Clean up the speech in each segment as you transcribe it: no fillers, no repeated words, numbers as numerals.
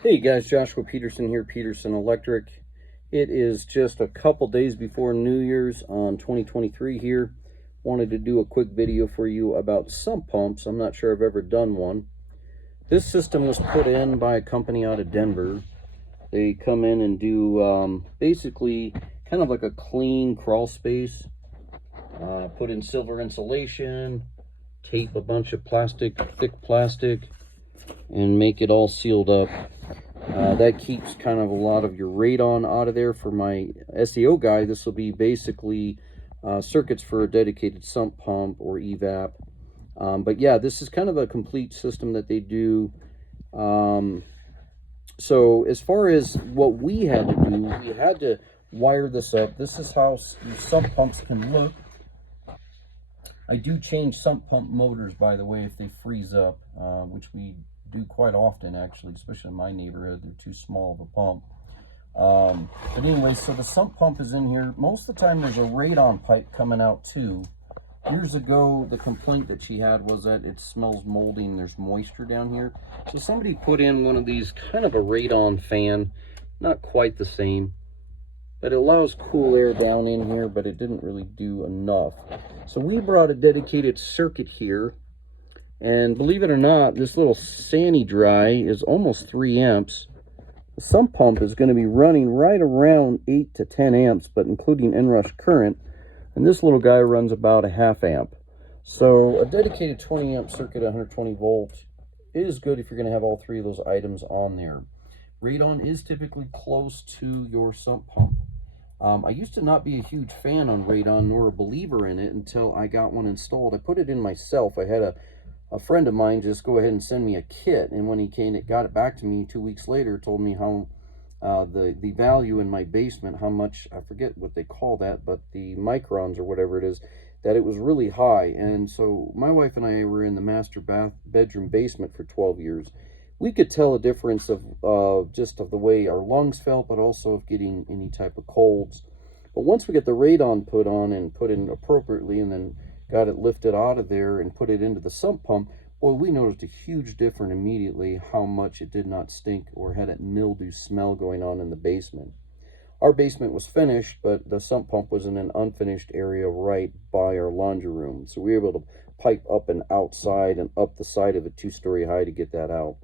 Hey guys, Joshua Peterson here, Peterson Electric. It is just a couple days before New Year's on 2023 here. Wanted to do a quick video for you about sump pumps. I'm not sure I've ever done one. This system was put in by a company out of Denver. They come in and do basically kind of like a clean crawl space. Put in silver insulation, tape a bunch of thick plastic, and make it all sealed up. That keeps kind of a lot of your radon out of there. For my SEO guy, this will be basically circuits for a dedicated sump pump or evap. But yeah, this is kind of a complete system that they do. So as far as what we had to do, we had to wire this up. This is how sump pumps can look. I do change sump pump motors, by the way, if they freeze up, which we do quite often, actually, especially in my neighborhood. They're too small of a pump. But anyway, so the sump pump is in here. Most of the time there's a radon pipe coming out too. Years ago, the complaint that she had was that it smells moldy and there's moisture down here. So somebody put in one of these, kind of a radon fan, not quite the same, but it allows cool air down in here, but it didn't really do enough. So we brought a dedicated circuit here. And believe it or not, this little Sandy Dry is almost 3 amps. The sump pump is going to be running right around 8 to 10 amps, but including inrush current. And this little guy runs about a ½ amp. So a dedicated 20 amp circuit, 120 volt, is good if you're going to have all three of those items on there. Radon is typically close to your sump pump. I used to not be a huge fan on radon, nor a believer in it, until I got one installed. I put it in myself. I had a friend of mine just go ahead and send me a kit, and when he came and got it back to me 2 weeks later, told me how the value in my basement, how much, I forget what they call that, but the microns or whatever it is, that it was really high. And so my wife and I were in the master bedroom basement for 12 years. We could tell a difference of just of the way our lungs felt, but also of getting any type of colds. But once we get the radon put on and put in appropriately, and then got it lifted out of there and put it into the sump pump, boy, we noticed a huge difference immediately how much it did not stink or had that mildew smell going on in the basement. Our basement was finished, but the sump pump was in an unfinished area right by our laundry room. So we were able to pipe up and outside and up the side of it 2-story high to get that out.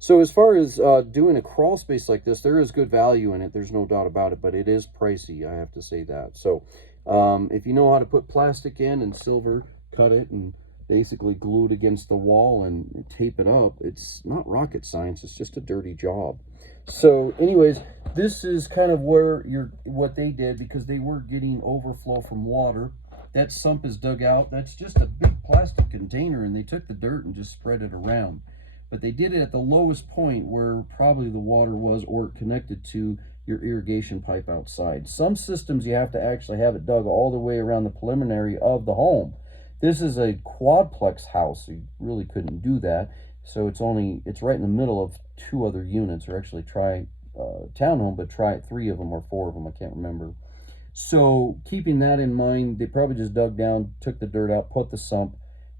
So as far as doing a crawl space like this, there is good value in it. There's no doubt about it, but it is pricey, I have to say that. So if you know how to put plastic in and silver, cut it and basically glue it against the wall and tape it up, it's not rocket science. It's just a dirty job. So anyways, this is kind of where what they did, because they were getting overflow from water. That sump is dug out. That's just a big plastic container, and they took the dirt and just spread it around. But they did it at the lowest point where probably the water was, or connected to your irrigation pipe outside. Some systems you have to actually have it dug all the way around the preliminary of the home. This is a quadplex house, so you really couldn't do that. So it's right in the middle of 2 other units, or actually townhome, but try 3 of them or 4 of them, I can't remember. So keeping that in mind, they probably just dug down, took the dirt out, put the sump.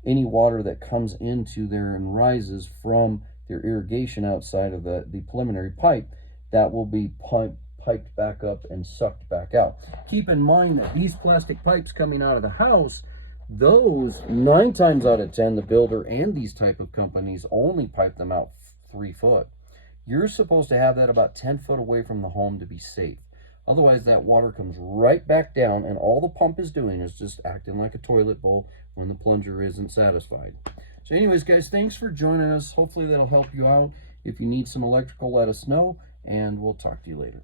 Any water that comes into there and rises from their irrigation outside of the preliminary pipe, that will be piped back up and sucked back out. Keep in mind that these plastic pipes coming out of the house, those 9 times out of 10, the builder and these type of companies only pipe them out 3 foot. You're supposed to have that about 10 foot away from the home to be safe. Otherwise, that water comes right back down, and all the pump is doing is just acting like a toilet bowl when the plunger isn't satisfied. So anyways, guys, thanks for joining us. Hopefully that'll help you out. If you need some electrical, let us know, and we'll talk to you later.